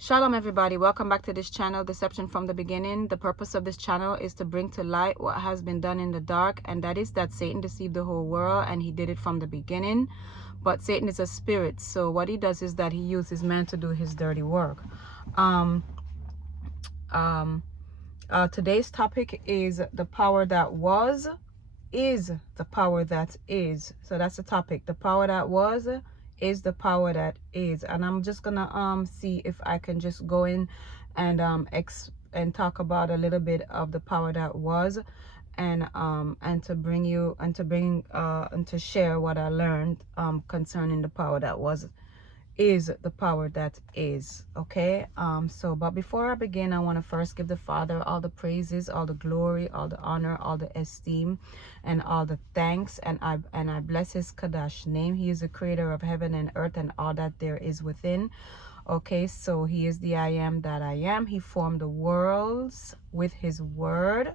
Shalom everybody, welcome back to this channel, Deception from the Beginning. The purpose of this channel is to bring to light what has been done in the dark, and that is that Satan deceived the whole world and he did it from the beginning. But Satan is a spirit, so what he does is that he uses man to do his dirty work. Today's topic is the power that was is the power that is. So that's the topic. The power that was is the power that is. And I'm just gonna see if I can just go in and talk about a little bit of the power that was, and to share what I learned concerning the power that was is the power that is. Okay, but before I begin, I want to first give the Father all the praises, all the glory, all the honor, all the esteem, and all the thanks, and I bless his Kadash name. He is the creator of heaven and earth and all that there is within. Okay, so he is the I am that I am. He formed the worlds with his word.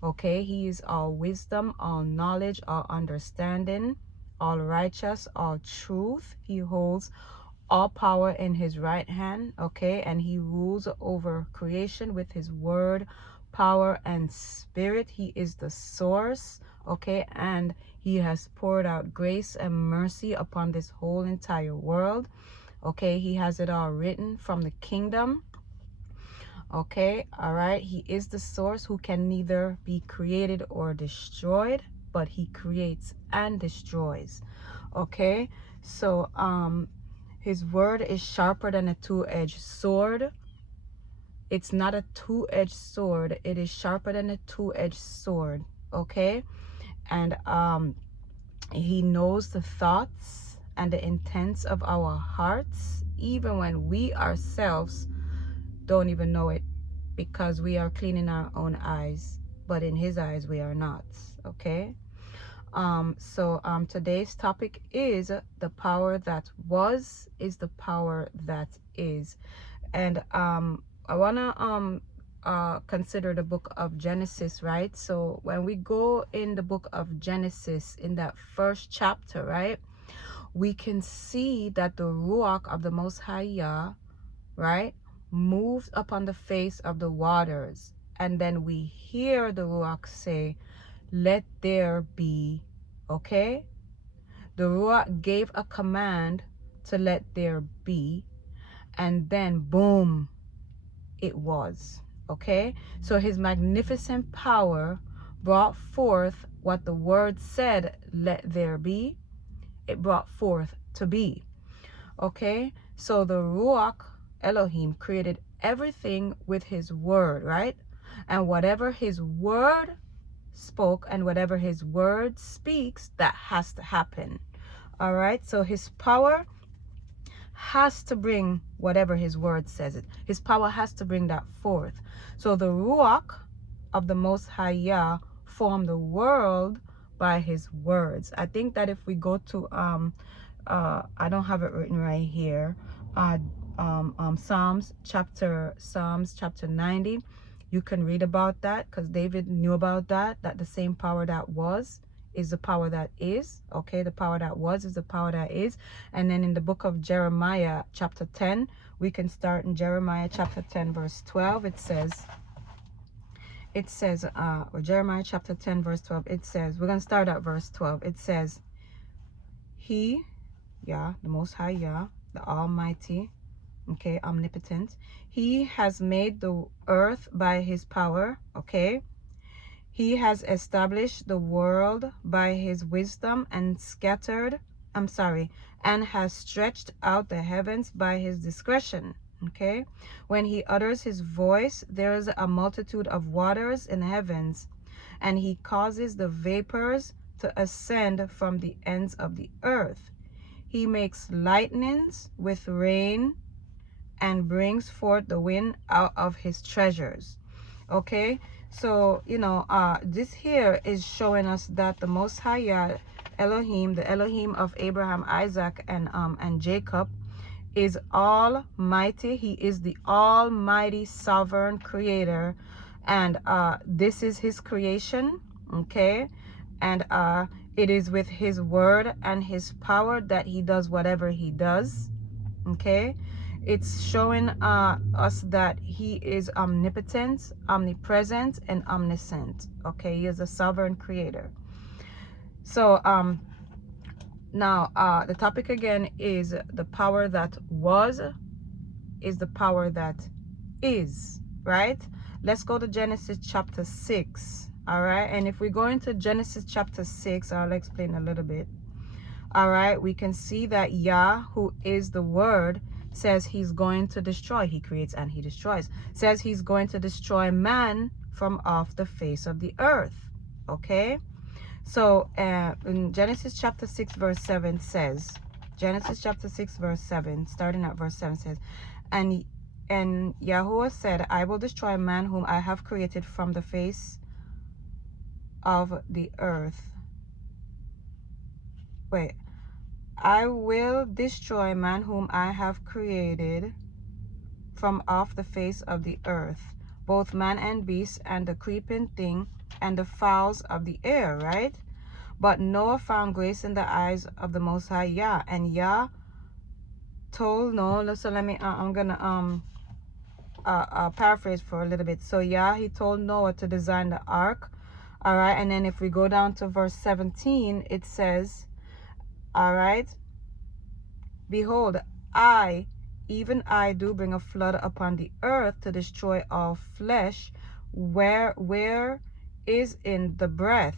Okay, he is all wisdom, all knowledge, all understanding, all righteous, all truth. He holds all power in his right hand. Okay, and he rules over creation with his word, power, and spirit. He is the source. Okay, and he has poured out grace and mercy upon this whole entire world. Okay, he has it all written from the kingdom. Okay, all right. He is the source who can neither be created or destroyed, but he creates and destroys. Okay, so his word is sharper than a two-edged sword. It's not a two-edged sword. It is sharper than a two-edged sword. Okay, and he knows the thoughts and the intents of our hearts, even when we ourselves don't even know it, because we are clean in our own eyes, but in his eyes we are not. Okay, today's topic is the power that was is the power that is. And I want to consider the book of Genesis, right? So when we go in the book of Genesis, in that first chapter, right, we can see that the Ruach of the Most High Yah, right, moved upon the face of the waters. And then we hear the Ruach say, let there be. Okay, the Ruach gave a command to let there be, and then boom, it was. Okay, so his magnificent power brought forth what the word said, let there be. It brought forth to be. Okay, so the Ruach Elohim created everything with his word, right? And whatever his word spoke and whatever his word speaks, that has to happen. All right, so his power has to bring whatever his word says it. His power has to bring that forth. So the Ruach of the Most High Yah formed the world by his words. I think that if we go to I don't have it written right here, Psalms chapter 90, you can read about that, because David knew about that the same power that was is the power that is. Okay, the power that was is the power that is. And then in the book of Jeremiah chapter 10, we can start in Jeremiah chapter 10 verse 12. It says Jeremiah chapter 10 verse 12, it says, we're going to start at verse 12. It says, he, Yah, the Most High Yah, the Almighty, okay, omnipotent, he has made the earth by his power. Okay, he has established the world by his wisdom and has stretched out the heavens by his discretion. Okay, when he utters his voice, there is a multitude of waters in the heavens, and he causes the vapors to ascend from the ends of the earth. He makes lightnings with rain and brings forth the wind out of his treasures. Okay, so this here is showing us that the Most High Yah Elohim, the Elohim of Abraham, Isaac, and Jacob, is almighty. He is the almighty sovereign creator, and this is his creation. Okay, and it is with his word and his power that he does whatever he does. Okay, It's showing us that he is omnipotent, omnipresent, and omniscient. Okay, he is a sovereign creator. So now the topic again is the power that was is the power that is, right? Let's go to Genesis chapter 6. All right, and if we go into Genesis chapter 6, I'll explain a little bit. All right, we can see that Yah, who is the word, says he's going to destroy. He creates and he destroys. Says he's going to destroy man from off the face of the earth. Okay, so in Genesis chapter 6 verse 7 says, Genesis chapter 6 verse 7, starting at verse 7 says, and Yahuwah said, I will destroy man whom I have created from the face of the earth. Wait. I will destroy man whom I have created from off the face of the earth, both man and beast, and the creeping thing, and the fowls of the air, right? But Noah found grace in the eyes of the Most High Yah, and Yah told Noah, so let me, I'm gonna paraphrase for a little bit. So Yah, he told Noah to design the ark, all right? And then if we go down to verse 17, it says, all right, behold, I, even I, do bring a flood upon the earth to destroy all flesh, where is in the breath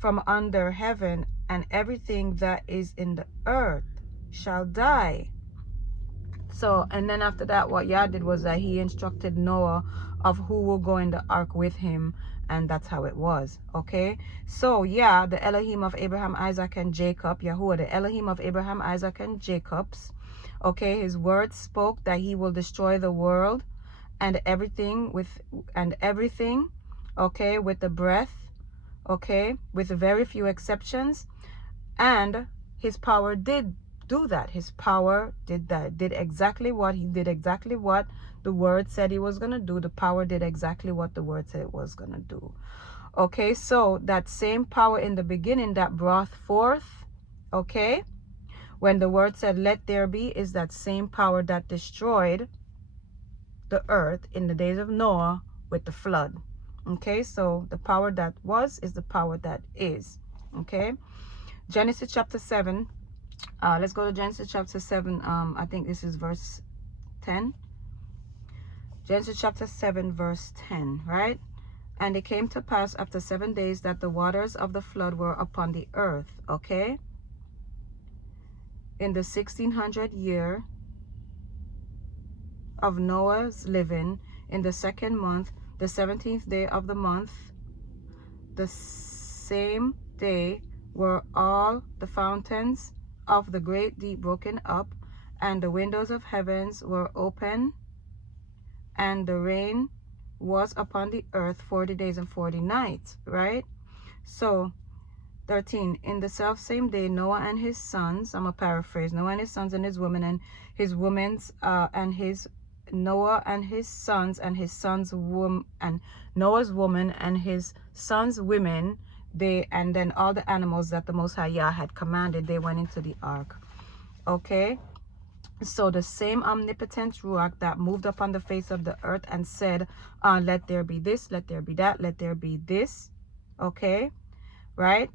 from under heaven, and everything that is in the earth shall die. So, and then after that, what Yah did was that he instructed Noah of who will go in the ark with him, and that's how it was. Okay, so Yah, the Elohim of Abraham, Isaac, and Jacob, Yahuwah, the Elohim of Abraham, Isaac, and Jacob's, okay, his word spoke that he will destroy the world and everything okay, with the breath, okay, with very few exceptions. And his power did do that. His power did that, did exactly what the word said he was going to do. The power did exactly what the word said it was going to do. Okay, so that same power in the beginning that brought forth, okay, when the word said let there be, is that same power that destroyed the earth in the days of Noah with the flood. Okay, so the power that was is the power that is. Okay, Genesis chapter 7. Let's go to Genesis chapter 7. I think this is verse 10. Genesis chapter 7 verse 10, right? And it came to pass after 7 days that the waters of the flood were upon the earth. Okay, in the 1600 year of Noah's living, in the 2nd month, the 17th day of the month, the same day were all the fountains of the great deep broken up, and the windows of heavens were open, and the rain was upon the earth 40 days and 40 nights, right? So 13, in the self same day, Noah and his sons, I'm gonna paraphrase, Noah and his sons and his women and his women's Noah and his sons and his sons woman, and Noah's woman and his sons women, and then all the animals that the Most High Yah had commanded, they went into the ark. Okay, so the same omnipotent Ruach that moved upon the face of the earth and said, let there be this, let there be that, let there be this, okay, right?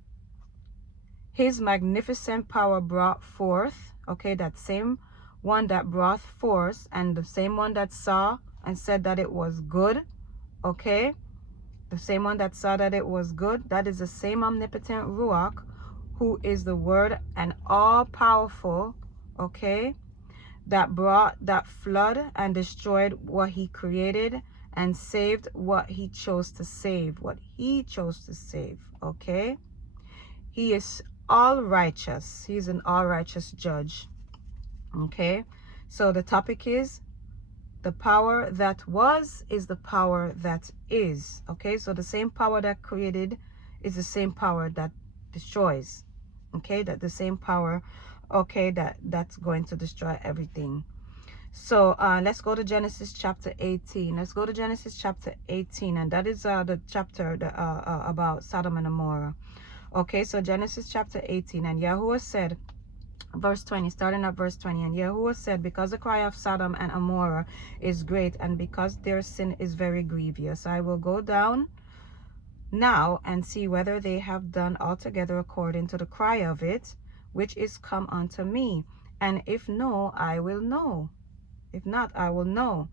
His magnificent power brought forth, okay, that same one that brought forth, and the same one that saw and said that it was good, okay, the same one that saw that it was good, that is the same omnipotent Ruach, who is the word and all-powerful, okay, that brought that flood and destroyed what he created and saved what he chose to save, okay? He is all righteous. He's an all righteous judge, okay? So the topic is the power that was is the power that is, okay? So the same power that created is the same power that destroys, okay? That the same power, okay, that's going to destroy everything. So let's go to Genesis chapter 18. Let's go to Genesis chapter 18, and that is the chapter about Sodom and Gomorrah. Okay, so Genesis chapter 18, and Yahuwah said, verse 20, starting at verse 20. And Yahuwah said, because the cry of Sodom and Amorah is great, and because their sin is very grievous, I will go down now and see whether they have done altogether according to the cry of it, which is come unto me. And if no, I will know. If not, I will know.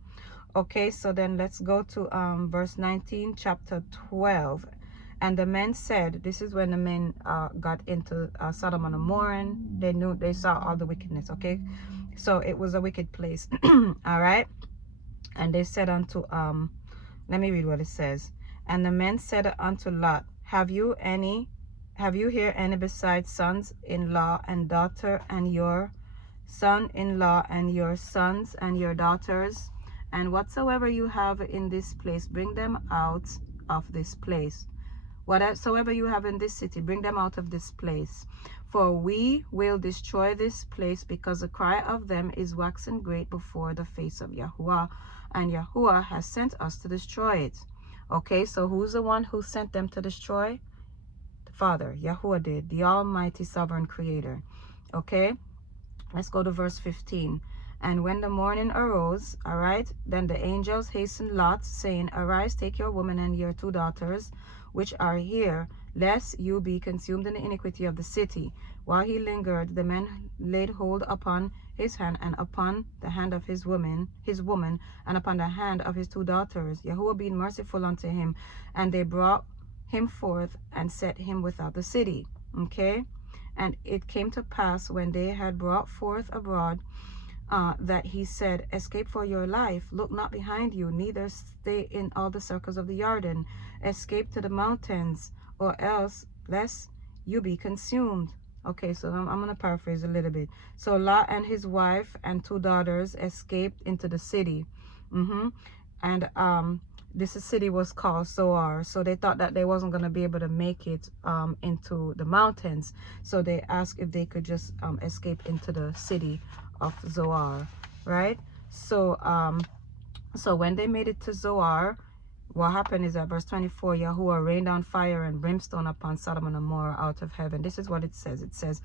Okay, so then let's go to verse 19, chapter 12. And the men said, this is when the men got into Sodom and Gomorrah. They saw all the wickedness. Okay, so it was a wicked place. All right. And they said unto let me read what it says. And the men said unto Lot, have you here any besides sons-in-law and daughter, and your son-in-law and your sons and your daughters? And whatsoever you have in this place, bring them out of this place. Whatsoever you have in this city, bring them out of this place. For we will destroy this place, because the cry of them is waxen great before the face of Yahuwah, and Yahuwah has sent us to destroy it. Okay, so who's the one who sent them to destroy? The Father, Yahuwah did, the Almighty Sovereign Creator. Okay, let's go to verse 15. And when the morning arose, all right, then the angels hastened Lot, saying, arise, take your woman and your 2 daughters, which are here, lest you be consumed in the iniquity of the city. While he lingered, the men laid hold upon his hand, and upon the hand of his woman, and upon the hand of his 2 daughters, Yahuwah being merciful unto him, and they brought him forth and set him without the city. Okay, and it came to pass, when they had brought forth abroad, that he said, escape for your life, look not behind you, neither stay in all the circles of the Jordan, escape to the mountains, or else lest you be consumed. Okay, so I'm going to paraphrase a little bit. So Lot and his wife and 2 daughters escaped into the city. And this city was called Zoar. So they thought that they wasn't going to be able to make it into the mountains. So they asked if they could just escape into the city of Zoar, right? So so when they made it to Zoar, what happened is that verse 24, Yahuwah rained down fire and brimstone upon Sodom and Gomorrah out of heaven. This is what it says. It says,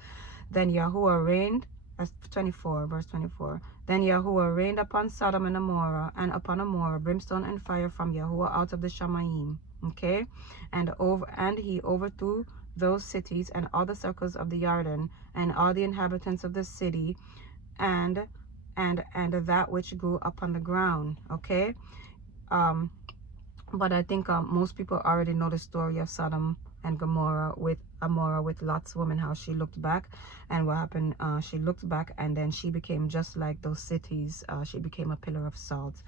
then Yahuwah rained, verse 24. Then Yahuwah rained upon Sodom and upon Gomorrah brimstone and fire from Yahuwah out of the Shamayim. Okay, and he overthrew those cities and all the circles of the Jordan and all the inhabitants of the city, and that which grew upon the ground. Okay, but I think most people already know the story of Sodom and Gomorrah with Lot's woman, how she looked back, and what happened. She looked back, and then she became just like those cities. She became a pillar of salt,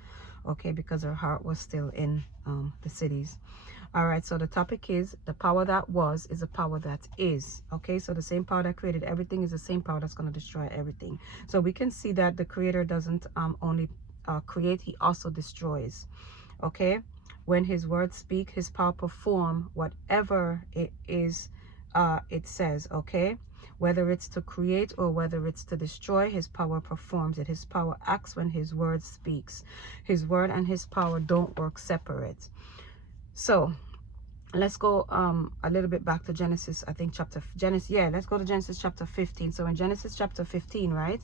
okay, because her heart was still in the cities. All right, so the topic is the power that was is a power that is. Okay, so the same power that created everything is the same power that's going to destroy everything. So we can see that the Creator doesn't only create, he also destroys. Okay, when his words speak, his power perform whatever it is it says. Okay, whether it's to create or whether it's to destroy, his power performs it. His power acts when his word speaks. His word and his power don't work separate. So let's go a little bit back to Genesis. I think let's go to Genesis chapter 15. So in Genesis chapter 15, right,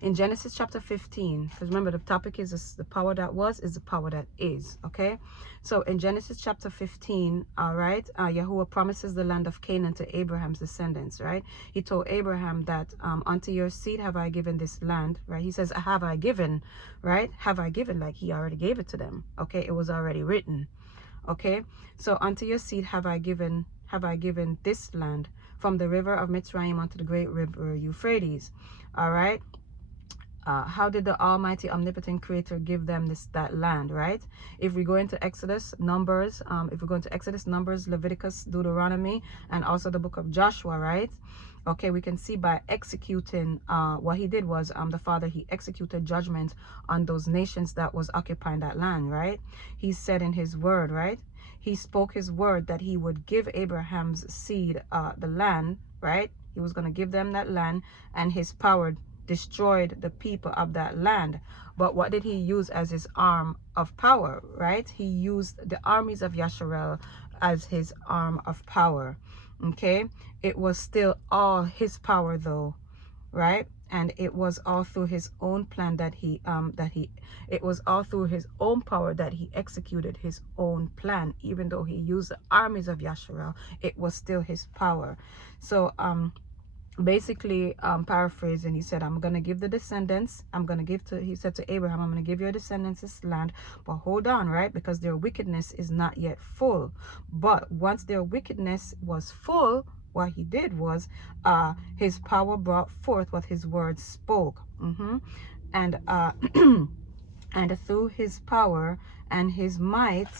in Genesis chapter 15, because remember the topic is the power that was is the power that is. Okay, so in Genesis chapter 15, all right, Yahuwah promises the land of Canaan to Abraham's descendants, right? He told Abraham that unto your seed have I given this land, right? He says have I given, right? Have I given, like he already gave it to them. Okay, it was already written. Okay, so unto your seed have I given this land, from the river of Mitzrayim unto the great river Euphrates. All right, how did the Almighty Omnipotent Creator give them that land, right? If we go into Exodus, Numbers, Leviticus, Deuteronomy, and also the book of Joshua, right? Okay, we can see by executing, what he did was, the Father, he executed judgment on those nations that was occupying that land, right? He said in his word, right? He spoke his word that he would give Abraham's seed the land, right? He was going to give them that land, and his power destroyed the people of that land. But what did he use as his arm of power, right? He used the armies of Yasharel as his arm of power. Okay, it was still all his power though. right? And it was all through his own plan that it was all through his own power that he executed his own plan. Even though he used the armies of Yasharel, it was still his power. So basically, paraphrasing, he said, I'm going to give the descendants, he said to Abraham, I'm going to give your descendants this land, but hold on, right? Because their wickedness is not yet full. But once their wickedness was full, what he did was, his power brought forth what his words spoke. And and through his power and his might,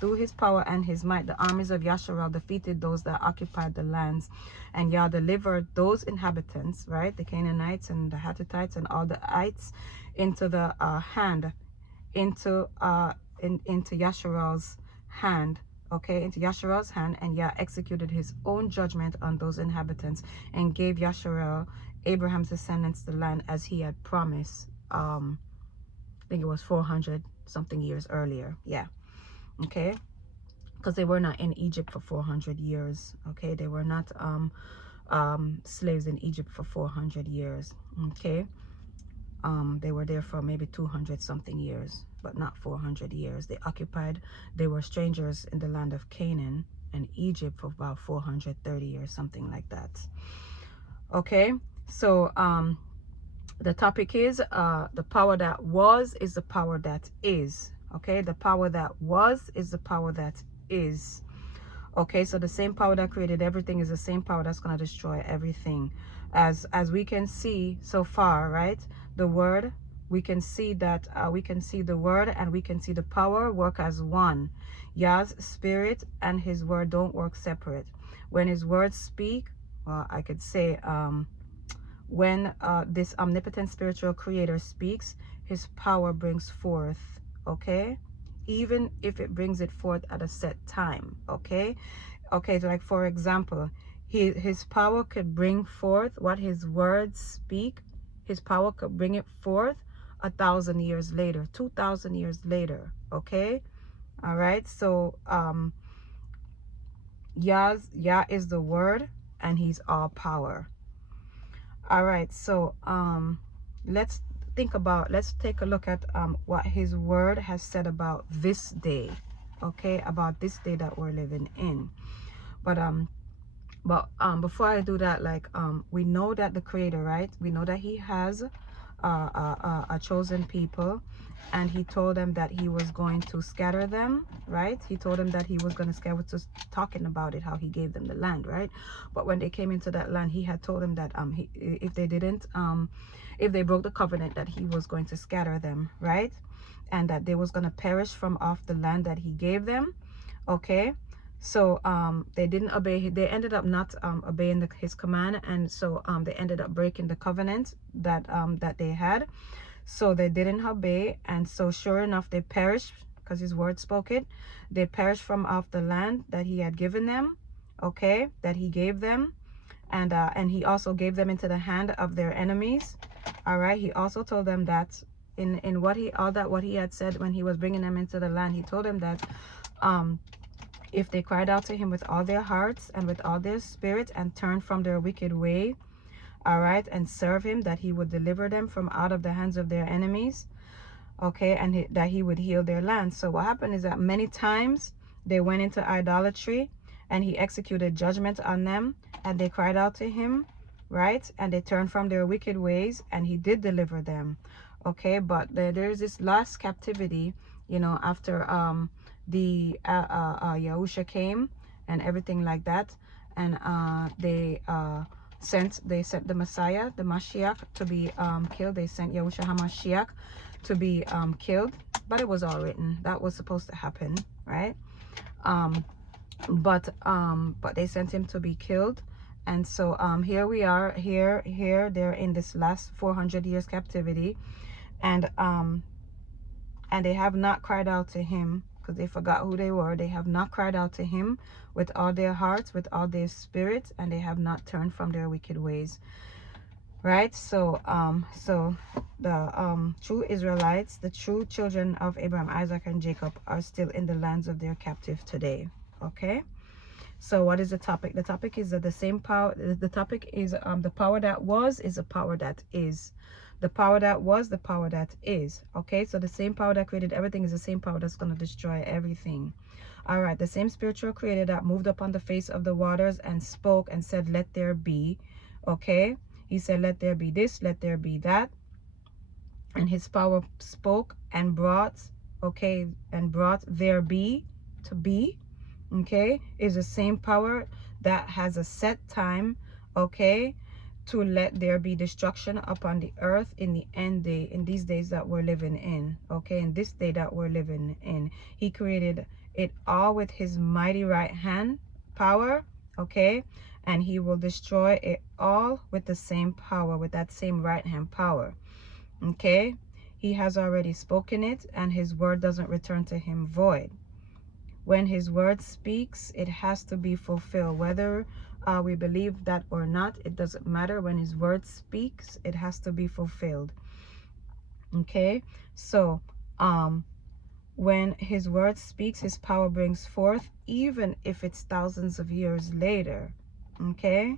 the armies of Yasharel defeated those that occupied the lands, and Yah delivered those inhabitants, right, the Canaanites and the Hittites and all the ites, into the into Yasharel's hand. Okay, into Yasharel's hand, and Yah executed his own judgment on those inhabitants and gave Yasharel, Abraham's descendants, the land as he had promised. I think it was 400 something years earlier. Yeah. Okay, because they were not in Egypt for 400 years. Okay, they were not slaves in Egypt for 400 years. Okay, they were there for maybe 200 something years, but not 400 years. They were strangers in the land of Canaan and Egypt for about 430 years, something like that. Okay, so the topic is the power that was is the power that is. Okay, the power that was is the power that is. Okay, so the same power that created everything is the same power that's going to destroy everything. As we can see so far, right? The word, we can see that we can see the word and we can see the power work as one. Yah's spirit and his word don't work separate. When his words speak, I could say when this omnipotent spiritual creator speaks, his power brings forth, okay, even if it brings it forth at a set time. Okay, so like for example, his power could bring forth what his words speak. His power could bring it forth 1,000 years later, 2,000 years later. Okay, all right. So Yah is the word and he's all power. All right, so let's take a look at what his word has said about this day. Okay, about this day that we're living in. But before I do that, like we know that the creator, right, we know that he has a chosen people, and he told them that he was going to scatter them, right? He told them that he was going to scatter, just talking about it, how he gave them the land, right? But when they came into that land, he had told them that if they broke the covenant, that he was going to scatter them, right? And that they was going to perish from off the land that he gave them. Okay, so they didn't obey. They ended up not obeying his command, and so they ended up breaking the covenant that they had. So they didn't obey, and so sure enough, they perished, because his word spoke it. They perished from off the land that he had given them, okay, that he gave them. And he also gave them into the hand of their enemies. All right, he also told them that in what he had said when he was bringing them into the land, he told them that if they cried out to him with all their hearts and with all their spirit and turned from their wicked way, all right, and serve him, that he would deliver them from out of the hands of their enemies. Okay, and that he would heal their land. So what happened is that many times they went into idolatry, and he executed judgment on them, and they cried out to him, right, and they turned from their wicked ways, and he did deliver them. Okay, but there's this last captivity, you know, after the Yahusha came and everything like that, and they sent the Messiah, the Mashiach, to be killed. They sent Yahusha HaMashiach to be killed, but it was all written. That was supposed to happen, right? But they sent him to be killed. And so here we are, here they're in this last 400 years captivity, and they have not cried out to him, because they forgot who they were. They have not cried out to him with all their hearts, with all their spirits, and they have not turned from their wicked ways, right? So the true Israelites, the true children of Abraham, Isaac, and Jacob, are still in the lands of their captive today. Okay, So what is the topic? The topic is that the same power, the topic is the power that was is the power that is. The power that was, the power that is. Okay, so the same power that created everything is the same power that's going to destroy everything. All right, the same spiritual creator that moved upon the face of the waters and spoke and said, let there be. Okay, he said, let there be this, let there be that. And his power spoke and brought, okay, and brought there be to be. Okay, is the same power that has a set time, okay, to let there be destruction upon the earth in the end day, in these days that we're living in. Okay, in this day that we're living in, he created it all with his mighty right hand power. Okay, and he will destroy it all with the same power, with that same right hand power. Okay, he has already spoken it, and his word doesn't return to him void. When his word speaks, it has to be fulfilled. Whether we believe that or not, it doesn't matter. When his word speaks, it has to be fulfilled. Okay, so when his word speaks, his power brings forth, even if it's thousands of years later. Okay,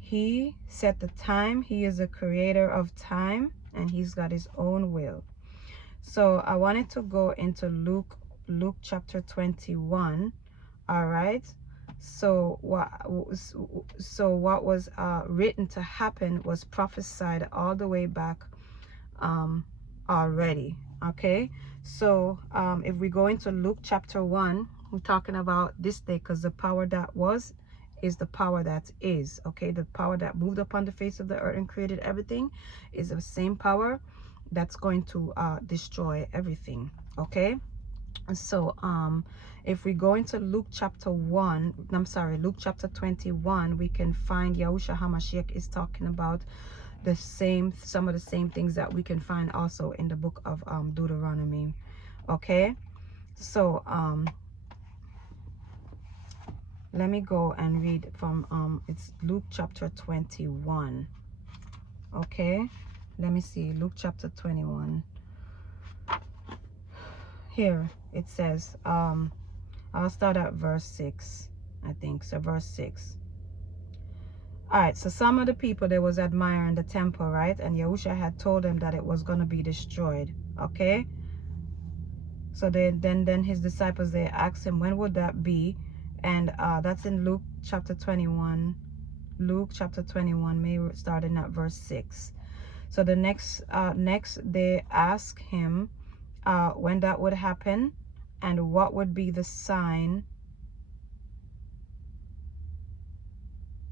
he set the time. He is the creator of time, and he's got his own will. So I wanted to go into Luke chapter 21. All right, so what was written to happen was prophesied all the way back already. Okay, so if we go into Luke chapter 1, we're talking about this day, because the power that was is the power that is. Okay, the power that moved upon the face of the earth and created everything is the same power that's going to destroy everything. Okay, so if we go into Luke chapter 21, we can find Yahushua HaMashiach is talking about some of the same things that we can find also in the book of Deuteronomy. Okay, so let me go and read from it's Luke chapter 21. Okay, let me see, Luke chapter 21. Here it says, I'll start at verse 6, I think. So verse 6. All right, so some of the people, they was admiring the temple, right? And Yahushua had told them that it was going to be destroyed. Okay, so then his disciples, they asked him, when would that be? And that's in Luke chapter 21. Luke chapter 21, maybe starting at verse 6. So the next they ask him when that would happen and what would be the sign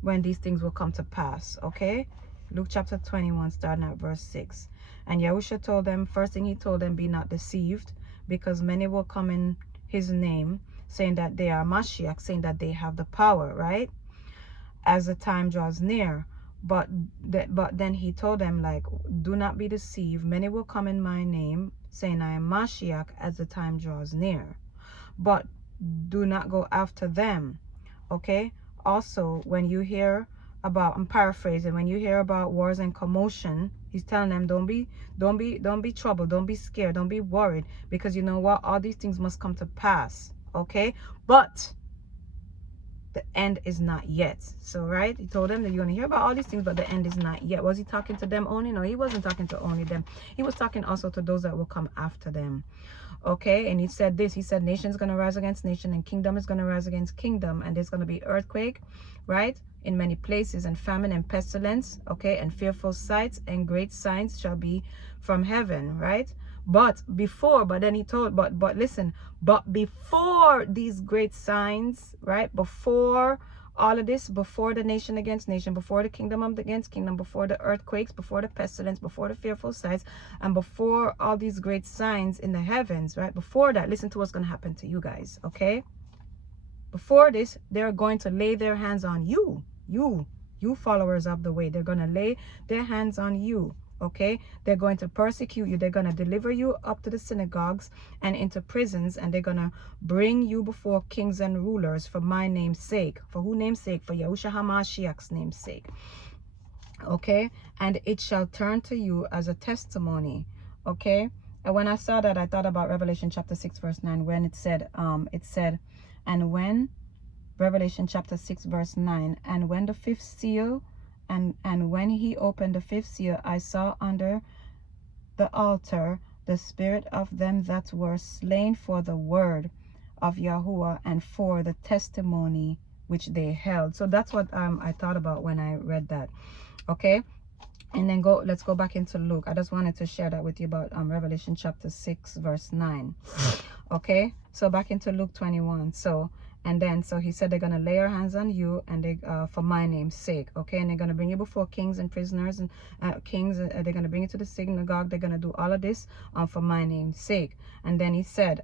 when these things will come to pass. Okay, Luke chapter 21, starting at verse 6. And Yahushua told them, first thing he told them, be not deceived, because many will come in his name, saying that they are Mashiach, saying that they have the power, right, as the time draws near. But then he told them, like, do not be deceived. Many will come in my name, saying I am Mashiach, as the time draws near. But do not go after them. Okay, also when you hear about, I'm paraphrasing, when you hear about wars and commotion, he's telling them, don't be troubled, don't be scared, don't be worried, because you know what, all these things must come to pass. Okay, but the end is not yet. So right, he told them that you're going to hear about all these things, but the end is not yet. Was he talking to them only? No, he wasn't talking to only them. He was talking also to those that will come after them. Okay, and he said this, he said nation's going to rise against nation, and kingdom is going to rise against kingdom, and there's going to be earthquake, right, in many places, and famine and pestilence. Okay, and fearful sights and great signs shall be from heaven, right? But then he told, but listen, but before these great signs, right, before all of this, before the nation against nation, before the kingdom against kingdom, before the earthquakes, before the pestilence, before the fearful sights, and before all these great signs in the heavens, right, before that, listen to what's going to happen to you guys. Okay, before this, they're going to lay their hands on you followers of the way. They're going to lay their hands on you. Okay, they're going to persecute you. They're going to deliver you up to the synagogues and into prisons, and they're going to bring you before kings and rulers for my name's sake. For whose name's sake? For Yahushua HaMashiach's name's sake. Okay, and it shall turn to you as a testimony. Okay, and when I saw that, I thought about Revelation chapter 6 verse 9, when it said and when Revelation chapter 6 verse 9. And when the fifth seal, and when he opened the fifth seal, I saw under the altar the spirit of them that were slain for the word of Yahuwah and for the testimony which they held. So that's what I thought about when I read that. Okay, and then let's go back into Luke. I just wanted to share that with you about Revelation chapter 6 verse 9. Okay, so back into Luke 21. So he said they're gonna lay their hands on you, and they for my name's sake. Okay, and they're gonna bring you before kings and prisoners and kings. They're gonna bring you to the synagogue. They're gonna do all of this for my name's sake. And then he said,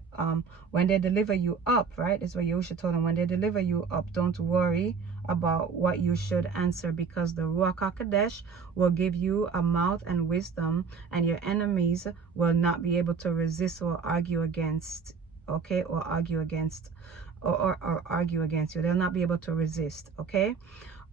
when they deliver you up, right? This is what Yahushua told them. When they deliver you up, don't worry about what you should answer, because the Ruach HaKodesh will give you a mouth and wisdom, and your enemies will not be able to resist or argue against, okay, or argue against you. They'll not be able to resist. Okay,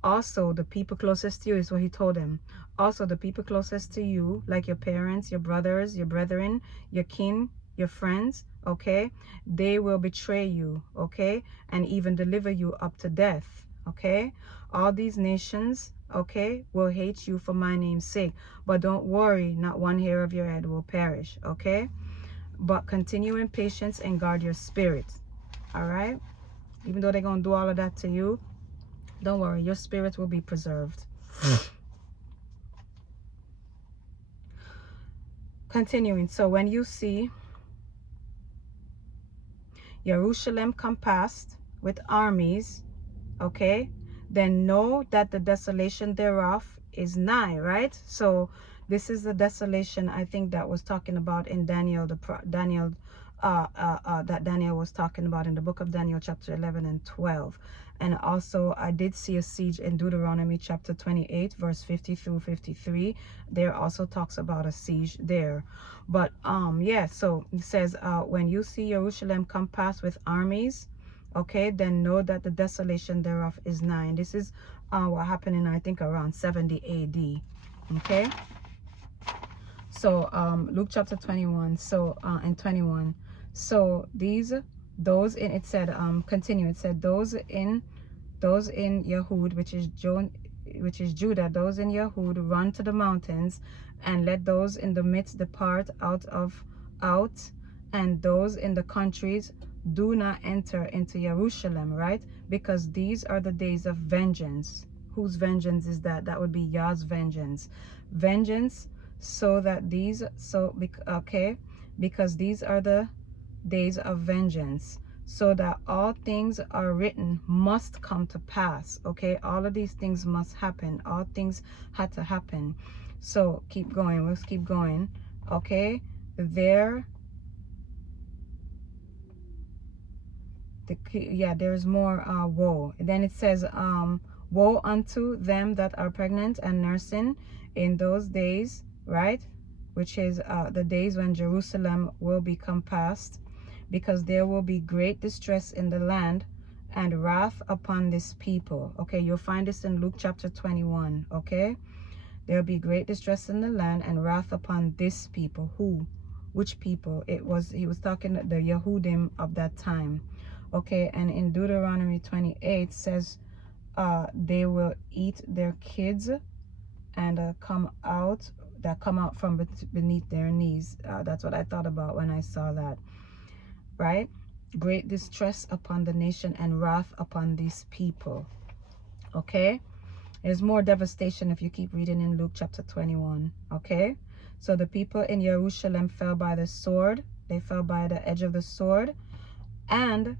also the people closest to you, is what he told them. Also the people closest to you, like your parents, your brothers, your brethren, your kin, your friends, okay, they will betray you, okay, and even deliver you up to death. Okay, all these nations, okay, will hate you for my name's sake, but don't worry, not one hair of your head will perish. Okay, but continue in patience and guard your spirit. All right, even though they're gonna do all of that to you, don't worry, your spirit will be preserved. Continuing, so when you see Jerusalem compassed with armies, okay, then know that the desolation thereof is nigh, right? So this is the desolation, I think, that was talking about in Daniel, that Daniel was talking about in the book of Daniel chapter 11 and 12. And also I did see a siege in Deuteronomy chapter 28 verse 50 through 53. There also talks about a siege there. But yeah, so it says, when you see Jerusalem compassed with armies, okay, then know that the desolation thereof is nigh. And this is what happened in, I think, around 70 AD. Okay, so Luke chapter 21, so and 21. So those in, it said, continue, it said, those in Yahud, which is Judah, those in Yahud run to the mountains, and let those in the midst depart out, and those in the countries do not enter into Jerusalem, right? Because these are the days of vengeance. Whose vengeance is that? That would be Yah's vengeance. Vengeance, so that these, okay, because these are the days of vengeance, so that all things are written must come to pass. Okay, all of these things must happen. All things had to happen. So keep going, let's keep going. Okay, there's more woe. Then it says, woe unto them that are pregnant and nursing in those days, right? Which is the days when Jerusalem will be compassed, because there will be great distress in the land and wrath upon this people. Okay, you'll find this in Luke chapter 21. Okay, there'll be great distress in the land and wrath upon this people. Which people? He was talking to the Yehudim of that time. Okay, and in Deuteronomy 28 says, they will eat their kids and come out from beneath their knees. That's what I thought about when I saw that. Right? Great distress upon the nation and wrath upon these people. Okay, there's more devastation if you keep reading in Luke chapter 21. Okay, so the people in Jerusalem fell by the sword. They fell by the edge of the sword, and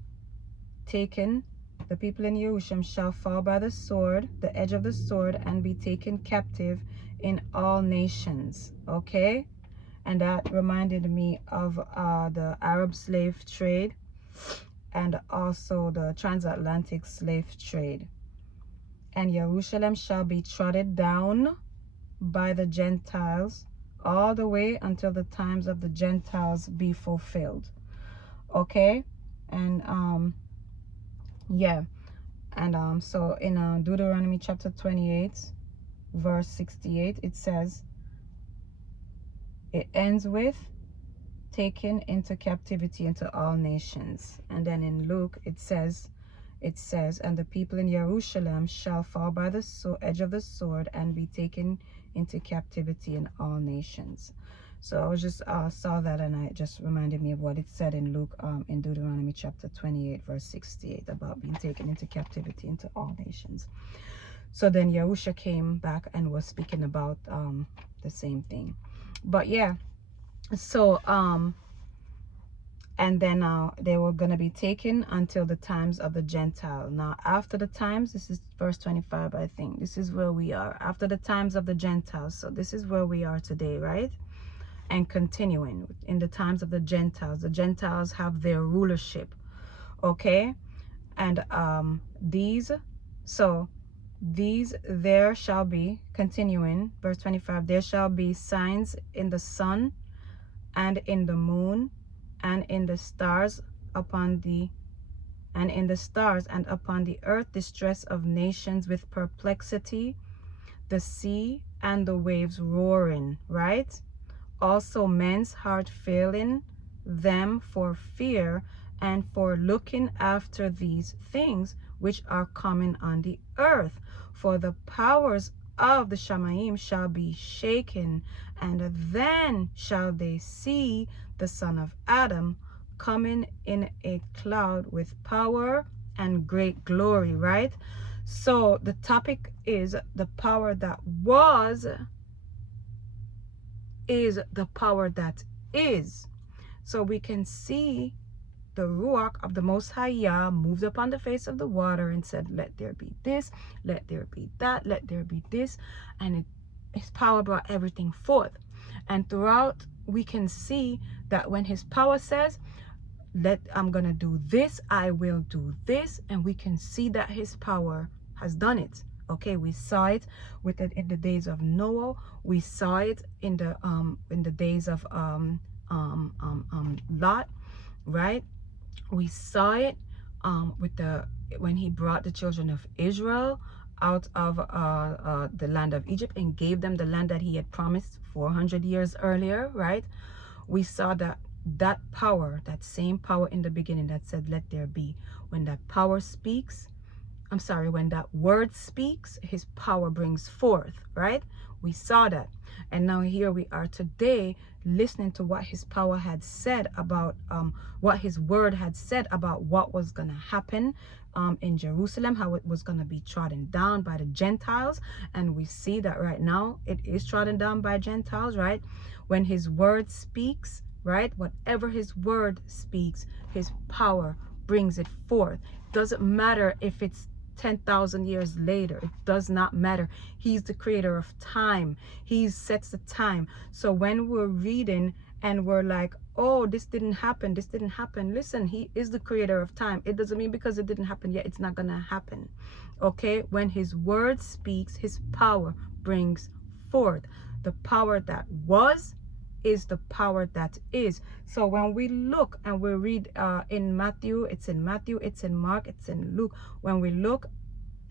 the people in Jerusalem shall fall by the sword, the edge of the sword, and be taken captive in all nations. Okay, and that reminded me of the Arab slave trade and also the transatlantic slave trade. And Jerusalem shall be trodden down by the Gentiles all the way until the times of the Gentiles be fulfilled. Okay, and yeah, and so in Deuteronomy chapter 28 verse 68, it says, it ends with taken into captivity into all nations. And then in Luke it says, it says, and the people in Jerusalem shall fall by the edge of the sword and be taken into captivity in all nations. So I was just saw that, and it just reminded me of what it said in Luke, in Deuteronomy chapter 28 verse 68, about being taken into captivity into all nations. So then Yahusha came back and was speaking about the same thing. But yeah, so and then they were going to be taken until the times of the Gentile. Now after the times, this is verse 25, I think. This is where we are. After the times of the Gentiles. So this is where we are today, right? And continuing in the times of the Gentiles have their rulership, okay? And these there shall be, continuing verse 25, there shall be signs in the sun and in the moon and in the stars, upon the and upon the earth, distress of nations with perplexity, the sea and the waves roaring, right? Also men's heart failing them for fear and for looking after these things which are coming on the earth. For the powers of the Shamaim shall be shaken, and then shall they see the Son of Adam coming in a cloud with power and great glory, right? So the topic is the power that was is the power that is. So we can see the Ruach of the Most High Yah moved upon the face of the water and said, let there be this, let there be that, let there be this. And his power brought everything forth. And throughout, we can see that when his power says, I'm going to do this, I will do this. And we can see that his power has done it. Okay, we saw it with it in the days of Noah. We saw it in the days of Lot, right? We saw it when he brought the children of Israel out of the land of Egypt and gave them the land that he had promised 400 years earlier, right? We saw that power, that same power in the beginning that said, let there be. When that power speaks, when that word speaks, his power brings forth, right? We saw that. And now here we are today listening to what his power had said about, what his word had said about what was going to happen in Jerusalem, how it was going to be trodden down by the Gentiles. And we see that right now it is trodden down by Gentiles, right? When his word speaks, right? Whatever his word speaks, his power brings it forth. Doesn't matter if it's 10,000 years later, it does not matter. He's the creator of time. He sets the time. So when we're reading and we're like, oh, this didn't happen, listen, he is the creator of time. It doesn't mean because it didn't happen yet, it's not gonna happen. Okay, when his word speaks, his power brings forth. The power that was is the power that is. So when we look and we read in Matthew, it's in Mark, it's in Luke. When we look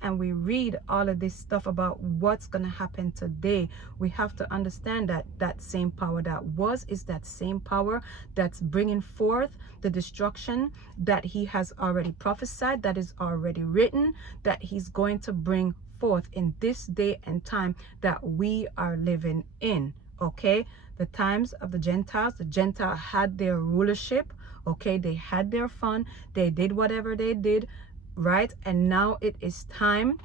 and we read all of this stuff about what's going to happen today, we have to understand that that same power that was is that same power that's bringing forth the destruction that he has already prophesied, that is already written, that he's going to bring forth in this day and time that we are living in. Okay, the times of the Gentiles had their rulership. Okay, they had their fun, they did whatever they did, right? And now it is time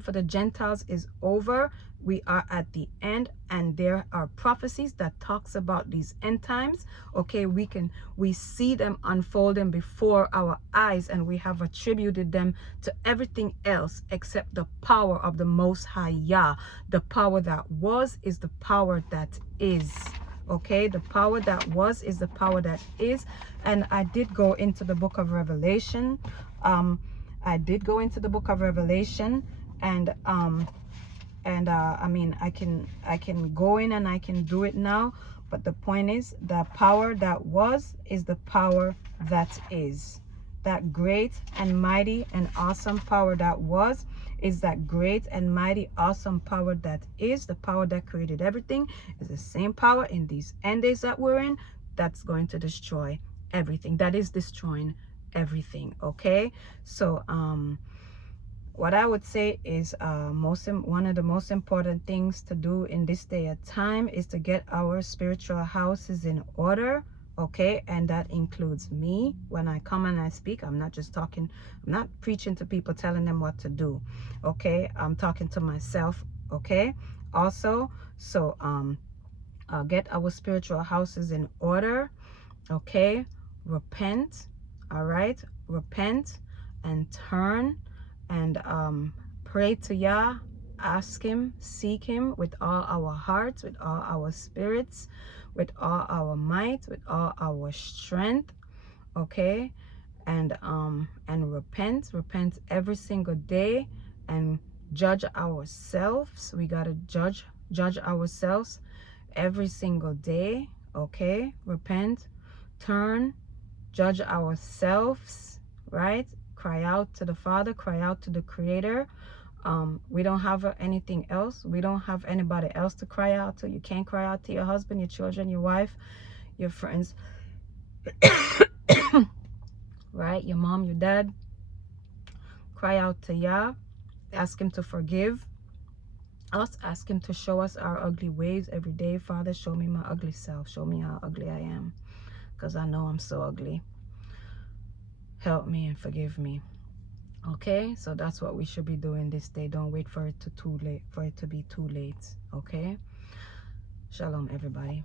for the Gentiles is over. We are at the end, and there are prophecies that talks about these end times. Okay, we see them unfolding before our eyes, and we have attributed them to everything else except the power of the Most High Yah. The power that was is the power that is. Okay, the power that was is the power that is. And I did go into the book of Revelation. And I mean, I can go in and I can do it now, but the point is, the power that was is the power that is. That great and mighty and awesome power that was is that great and mighty awesome power that is. The power that created everything is the same power in these end days that we're in, that's going to destroy everything, that is destroying everything. Okay, so what I would say is one of the most important things to do in this day of time is to get our spiritual houses in order. Okay, and that includes me. When I come and I speak, I'm not just talking, I'm not preaching to people telling them what to do. Okay, I'm talking to myself. Okay, also, so get our spiritual houses in order. Okay, repent. All right, repent and turn and pray to Yah, ask him, seek him with all our hearts, with all our spirits, with all our might, with all our strength. Okay, and repent every single day, and judge ourselves. We got to judge ourselves every single day. Okay, repent, turn, judge ourselves, right? Cry out to the Father, cry out to the Creator. We don't have anything else. We don't have anybody else to cry out to. You can't cry out to your husband, your children, your wife, your friends, right? Your mom, your dad. Cry out to Yah. Ask him to forgive us. Ask him to show us our ugly ways every day. Father, show me my ugly self. Show me how ugly I am, because I know I'm so ugly. Help me and forgive me. Okay, so that's what we should be doing this day. Don't wait for it to be too late. Okay, shalom everybody.